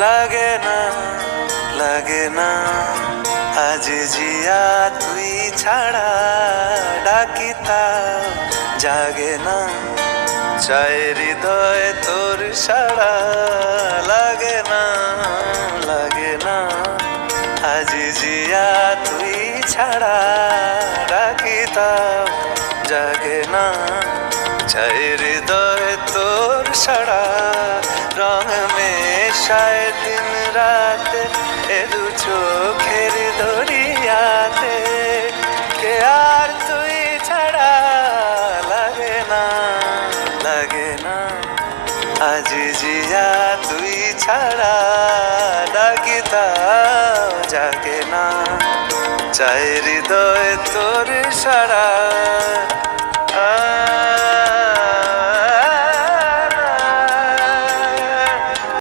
লাগে না লাগে না আজ জিয়া তুই ছাড়া ডাকিতাম জাগে না চায় হৃদয় তোর সাড়া লাগে না আজ জিয়া তুই ছাড়া ডাকিতাম জাগে না চায় হৃদয় তোর সাড়া রং মেশায় দিন রাত এ দু চোখের দরিয়াতে কে আর তুই ছাড়া লাগে না আজ জিয়া তুই ছাড়া ডাকিতাম জাগে না চায় হৃদয় তোর সাড়া